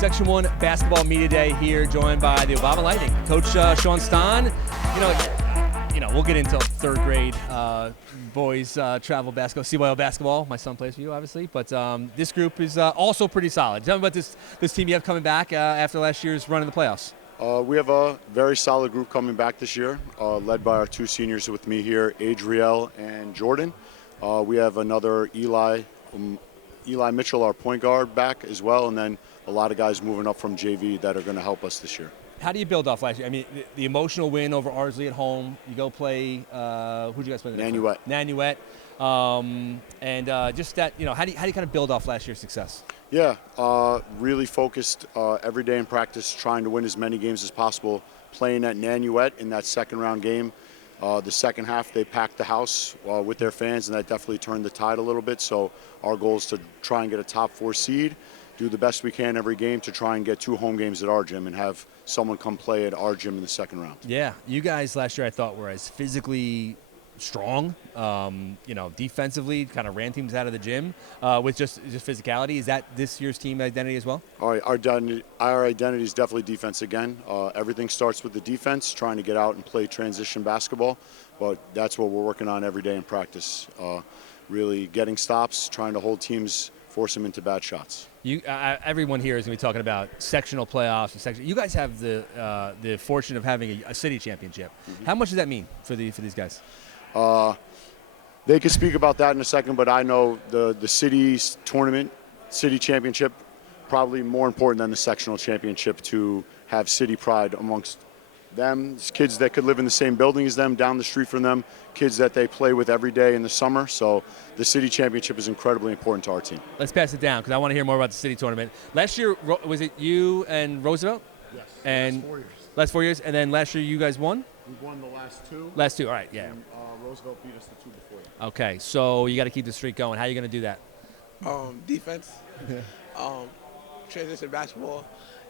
Section 1 basketball media day here, joined by the Obama Lightning. Coach Sean Stahn, we'll get into third grade boys travel basketball, CYO basketball. My son plays for you, obviously, but this group is also pretty solid. Tell me about this team you have coming back after last year's run in the playoffs. We have a very solid group coming back this year, led by our two seniors with me here, Adriel and Jordan. We have another Eli Mitchell, our point guard, back as well, and then a lot of guys moving up from JV that are going to help us this year. How do you build off last year? I mean, the emotional win over Ardsley at home. You go play, who'd you guys play? Nanuet. Nanuet. Just that, how do you kind of build off last year's success? Yeah, really focused every day in practice, trying to win as many games as possible. Playing at Nanuet in that second round game. The second half, they packed the house with their fans, and that definitely turned the tide a little bit. So our goal is to try and get a top 4 seed, do the best we can every game to try and get 2 home games at our gym and have someone come play at our gym in the second round. Yeah, you guys last year I thought were as physically strong, defensively, kind of ran teams out of the gym with just physicality. Is that this year's team identity as well? Our identity is definitely defense again. Everything starts with the defense, trying to get out and play transition basketball, but that's what we're working on every day in practice. Really getting stops, trying to hold teams, force them into bad shots. Everyone here is going to be talking about sectional playoffs. You guys have the fortune of having a city championship. Mm-hmm. How much does that mean for these guys? They could speak about that in a second, but I know the city's tournament, city championship, probably more important than the sectional championship to have city pride amongst them. It's kids that could live in the same building as them, down the street from them, kids that they play with every day in the summer. So the city championship is incredibly important to our team. Let's pass it down because I want to hear more about the city tournament. Last year, was it you and Roosevelt? Yes, and last 4 years. Last 4 years, and then last year you guys won? We won the last 2. Last 2, all right, yeah. And Roosevelt beat us the 2 before that. Okay, so you got to keep the streak going. How are you going to do that? Defense, transition basketball,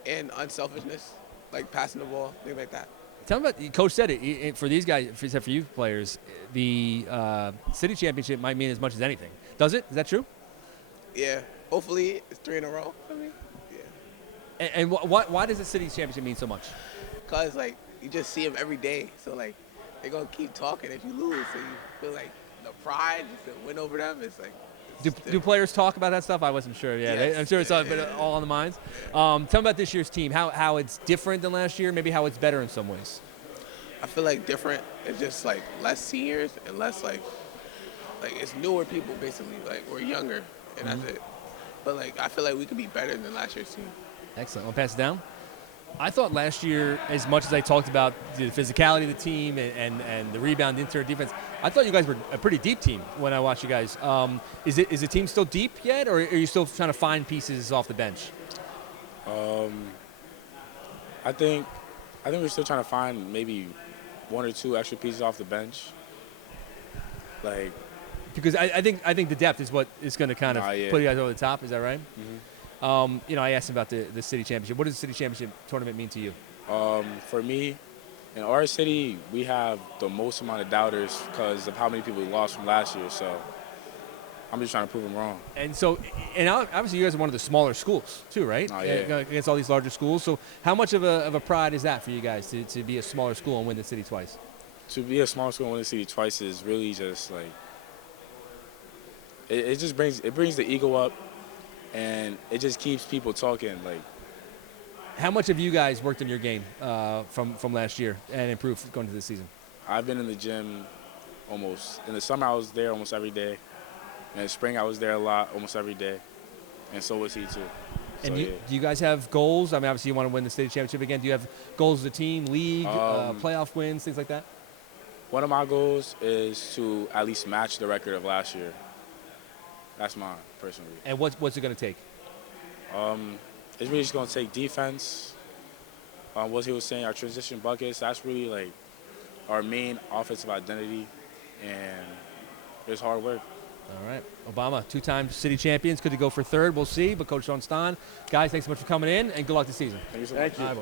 and unselfishness, like passing the ball, things like that. Tell me about, Coach said it, for these guys, except for you players, the city championship might mean as much as anything. Does it? Is that true? Yeah, hopefully it's 3 in a row for me. Yeah. And why does the city championship mean so much? Because, you just see them every day. So, they're going to keep talking if you lose. So you feel like the pride, you can win over them. It's do players talk about that stuff? I wasn't sure. Yeah, yes. I'm sure it's all on the minds. Tell me about this year's team, how it's different than last year, maybe how it's better in some ways. I feel like different. It's just, less seniors and less, it's newer people, basically. We're younger, and that's it. But, I feel like we could be better than last year's team. Excellent. I'll pass it down. I thought last year, as much as I talked about the physicality of the team and the rebound, interior defense, I thought you guys were a pretty deep team when I watched you guys. Is the team still deep yet, or are you still trying to find pieces off the bench? I think we're still trying to find maybe 1 or 2 extra pieces off the bench. Because I think the depth is what is going to kind of put you guys over the top. Is that right? Mm-hmm. I asked about the city championship. What does the city championship tournament mean to you? For me, in our city, we have the most amount of doubters because of how many people we lost from last year. So I'm just trying to prove them wrong. And obviously you guys are one of the smaller schools too, right? Oh, yeah. Against all these larger schools. So how much of a pride is that for you guys to be a smaller school and win the city twice? To be a smaller school and win the city twice is really just it just brings the ego up. And it just keeps people talking. How much have you guys worked on your game from last year and improved going into this season? I've been in the gym in the summer I was there almost every day. In the spring I was there a lot, almost every day. And so was he too. And do you guys have goals? I mean, obviously you want to win the state championship again. Do you have goals as a team, league, playoff wins, things like that? One of my goals is to at least match the record of last year. That's mine, personally. And what's it going to take? It's really just going to take defense. What he was saying, our transition buckets, that's really our main offensive identity, and it's hard work. All right. Obama, 2-time city champions. Could they go for third? We'll see. But Coach Sean Stahn, guys, thanks so much for coming in, and good luck this season. Thank you so much. Thank you.